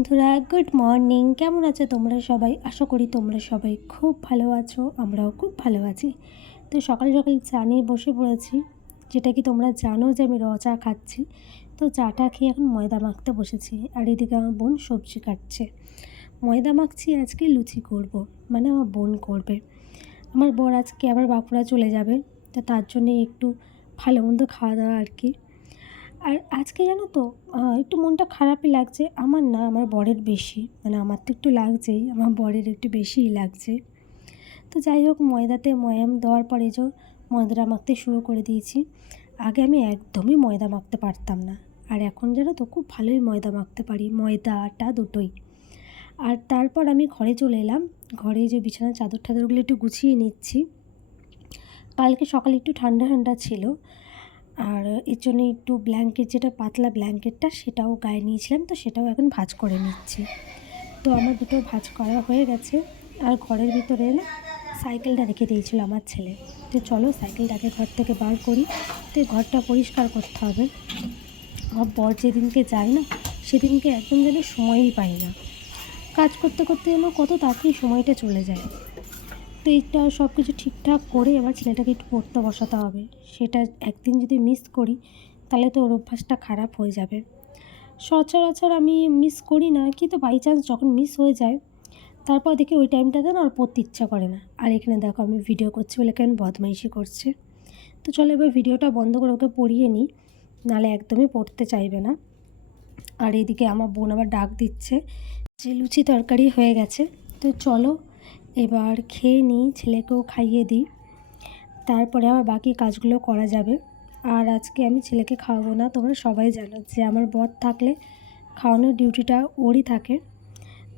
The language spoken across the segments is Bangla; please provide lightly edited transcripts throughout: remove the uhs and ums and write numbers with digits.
বন্ধুরা, গুড মর্নিং। কেমন আছো তোমরা সবাই? আশা করি তোমরা সবাই খুব ভালো আছো, আমরাও খুব ভালো আছি। তো সকাল সকাল চা নিয়ে বসে পড়েছি, যেটা কি তোমরা জানো যে আমি চা খাচ্ছি। তো চাটা খেয়ে এখন ময়দা মাখতে বসেছি, আর এদিকে আমার বোন সবজি কাটছে। ময়দা মাখছি, আজকে লুচি করব, মানে আমার বোন করবে। আমার বর আজকে আবার বাঁকুড়া চলে যাবে, তো তার জন্যে একটু ভালো মন্দ খাওয়া দাওয়া আর কি। আর আজকে জানো তো একটু মনটা খারাপই লাগছে। আমার না, আমার বরের বেশি, মানে আমার তো একটু লাগছেই, আমার বরের একটু বেশিই লাগছে। তো যাই হোক, ময়দাতে ময়াম দেওয়ার পরে যে ময়দাটা মাখতে শুরু করে দিয়েছি। আগে আমি একদমই ময়দা মাখতে পারতাম না, আর এখন জানো তো খুব ভালোই ময়দা মাখতে পারি, ময়দা আটা দুটোই। আর তারপর আমি ঘরে চলে এলাম। ঘরে যে বিছানার চাদর টাদরগুলো একটু গুছিয়ে নিচ্ছি। কালকে সকালে একটু ঠান্ডা ঠান্ডা ছিল, আর এর জন্য একটু ব্ল্যাঙ্কেট, যেটা পাতলা ব্ল্যাঙ্কেটটা, সেটাও গায়ে নিয়েছিলাম, তো সেটাও এখন ভাঁজ করে নিচ্ছি। তো আমার দুটো ভাঁজ করা হয়ে গেছে। আর ঘরের ভিতরে না সাইকেলটা রেখে দিয়েছিল আমার ছেলে, তো চলো সাইকেলটাকে ঘর থেকে বার করি। তো ঘরটা পরিষ্কার করতে হবে। আমার বর যেদিনকে যায় না, সেদিনকে একদম যেন সময়ই পাই না। কাজ করতে করতে যেন কত তাড়াতাড়ি সময়টা চলে যায়। তো এইটা সব কিছু ঠিকঠাক করে এবার ছেলেটাকে একটু পড়তে বসাতে হবে। সেটা একদিন যদি মিস করি, তাহলে তো ওর অভ্যাসটা খারাপ হয়ে যাবে। সচরাচর আমি মিস করি না, কিন্তু বাই চান্স যখন মিস হয়ে যায়, তারপর দেখি ওই টাইমটাতে না আর পড়তে ইচ্ছা করে না। আর এখানে দেখো আমি ভিডিও করছি বলে কেমন বদমাইশি করছে। তো চলো এবার ভিডিওটা বন্ধ করে ওকে পড়িয়ে নিই, নাহলে একদমই পড়তে চাইবে না। আর এদিকে আমার বোন আবার ডাক দিচ্ছে যে লুচি তরকারি হয়ে গেছে। তো চলো এবার খেয়ে নিই, ছেলেকেও খাইয়ে দিই, তারপরে আমার বাকি কাজগুলো করা যাবে। আর আজকে আমি ছেলেকে খাওয়াবো না, তোমরা সবাই জানো যে আমার বর থাকলে খাওয়ানোর ডিউটিটা ওরই থাকে।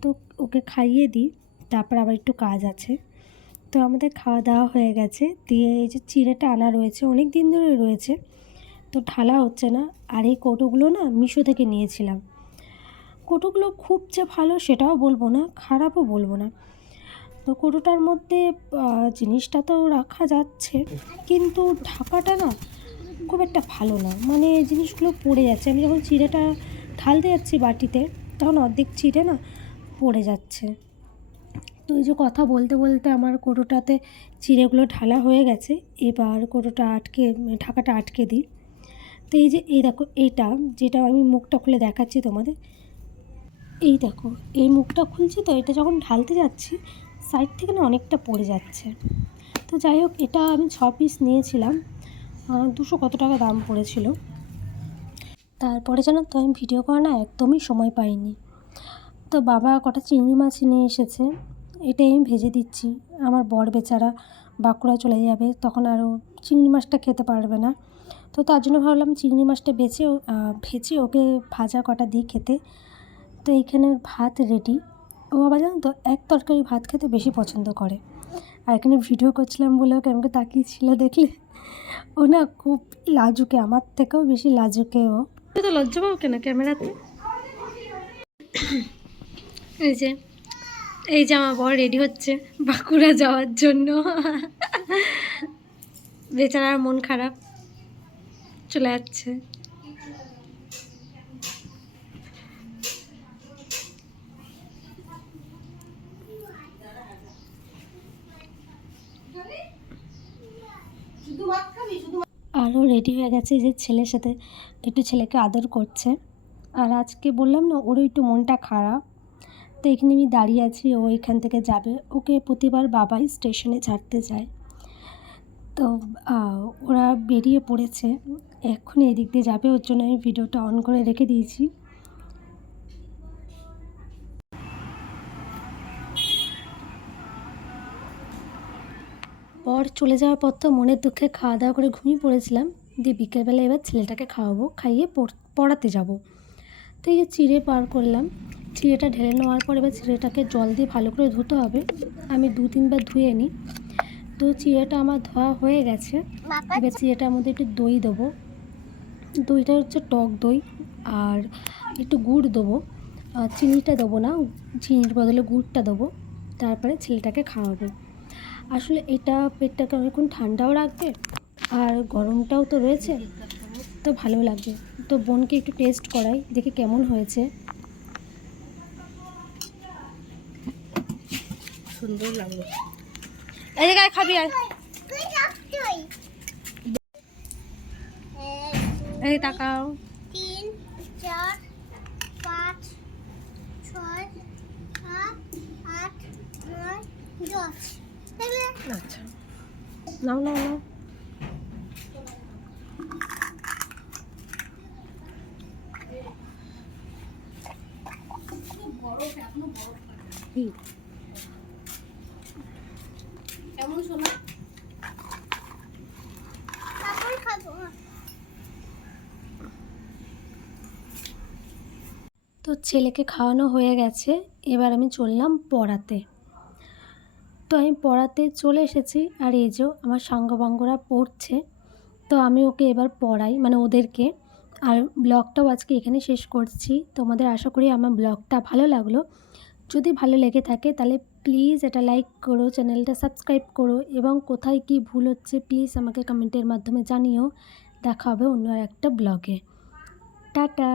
তো ওকে খাইয়ে দিই, তারপর আবার একটু কাজ আছে। তো আমাদের খাওয়া দাওয়া হয়ে গেছে। দিয়ে এই যে চিড়েটা আনা রয়েছে, অনেক দিন ধরে রয়েছে, তো ঢালা হচ্ছে না। আর এই কৌটোগুলো না মিশো থেকে নিয়েছিলাম। কৌটোগুলো খুব যে ভালো সেটাও বলবো না, খারাপও বলবো না। তো কৌটোটার মধ্যে জিনিসটা তো রাখা যাচ্ছে, কিন্তু ঢাকাটা না খুব একটা ভালো না, মানে জিনিসগুলো পড়ে যাচ্ছে। আমি যখন চিড়েটা ঢালতে যাচ্ছি বাটিতে, তখন অর্ধেক চিড়ে না পড়ে যাচ্ছে। তো এই যে কথা বলতে বলতে আমার কৌটোটাতে চিড়েগুলো ঢালা হয়ে গেছে। এবার কৌটোটা ঢাকাটা আটকে দিই। তো এই যে এই দেখো, এইটা যেটা আমি মুখটা খুলে দেখাচ্ছি তোমাদের, এই দেখো এই মুখটা খুলছি, তো এটা যখন ঢালতে যাচ্ছি সাইড থেকে না অনেকটা পড়ে যাচ্ছে। তো যাই হোক, এটা আমি 6 পিস নিয়েছিলাম, 200 কত টাকা দাম পড়েছিল। তারপরে জানো তো আমি ভিডিও করা না একদমই সময় পাইনি। তো বাবা কটা চিংড়ি মাছ নিয়ে এসেছে, এটাই আমি ভেজে দিচ্ছি। আমার বর বেচারা বাঁকুড়া চলে যাবে, তখন আরও চিংড়ি মাছটা খেতে পারবে না। তো তার জন্য ভাবলাম চিংড়ি মাছটা ভেজে ওকে ভাজা কটা দিই খেতে। তো এইখানে ভাত রেডি। ও বাবা জানো তো এক তরকারি ভাত খেতে বেশি পছন্দ করে। আর এখানে ভিডিও করছিলাম বলে ওকে আমাকে তাকিয়েছিল, দেখলে? ও না খুব লাজুকে, আমার থেকেও বেশি লাজুকে ও। তো লজ্জা পাবো কেন ক্যামেরাতে? এই যে এই যে আমার বর রেডি হচ্ছে বাঁকুড়া যাওয়ার জন্য। বেচারার মন খারাপ, চলে যাচ্ছে। আরও রেডি হয়ে গেছে, যে ছেলের সাথে একটু ছেলেকে আদর করছে। আর আজকে বললাম না ওরও একটু মনটা খারাপ, তো এখানে আমি দাঁড়িয়ে আছি, ও এখান থেকে যাবে। ওকে প্রতিবার বাবাই স্টেশনে ছাড়তে যায়। তো ওরা বেরিয়ে পড়েছে, এক্ষুনি এদিক দিয়ে যাবে, ওর জন্য আমি ভিডিওটা অন করে রেখে দিয়েছি। বর চলে যাওয়ার পর তো মনের দুঃখে খাওয়া দাওয়া করে ঘুমিয়ে পড়েছিলাম। দিয়ে বিকেলবেলা এবার ছেলেটাকে খাওয়াবো, খাইয়ে পড়াতে যাব। তো এই যে চিড়ে পার করলাম, চিড়েটা ঢেলে নেওয়ার পর এবার চিড়েটাকে জল দিয়ে ভালো করে ধুতে হবে। আমি 2-3 বার ধুয়ে নিই। তো চিড়েটা আমার ধোয়া হয়ে গেছে। এবার চিড়েটার মধ্যে একটু দই দেবো। দইটা হচ্ছে টক দই, আর একটু গুড় দেবো। চিনিটা দেবো না, চিনির বদলে গুড়টা দেবো। তারপরে ছেলেটাকে খাওয়াবো। আসলে এটা পেটটাকে অনেকক্ষণ ঠান্ডাও রাখবে, আর গরমটাও তো রয়েছে, তো ভালো লাগবে। তো বোনকে একটু টেস্ট করাই, দেখি কেমন হয়েছে। সুন্দর লাগলো। এই জায়গায় খাবি আর এই তাকাও। 3 4 5 6 7 8 9 10 আচ্ছা নাও নাও নাও। কি কেমন শোনা? তারপর খাবো। তো ছেলেকে খাওয়ানো হয়ে গেছে, এবার আমি চললাম পড়াতে। তো আমি পড়াতে চলে এসেছি, আর এই যে আমার সাঙ্গপাঙ্গরা পড়ছে, তো আমি ওকে এবার পড়াই, মানে ওদেরকে। আর ব্লগটাও আজকে এখানে শেষ করছি। তোমাদের আশা করি আমার ব্লগটা ভালো লাগলো। যদি ভালো লেগে থাকে তাহলে প্লিজ এটা লাইক করো, চ্যানেলটা সাবস্ক্রাইব করো, এবং কোথায় কি ভুল হচ্ছে প্লিজ আমাকে কমেন্টের মাধ্যমে জানিও। দেখা হবে অন্য একটা ব্লগে। টাটা।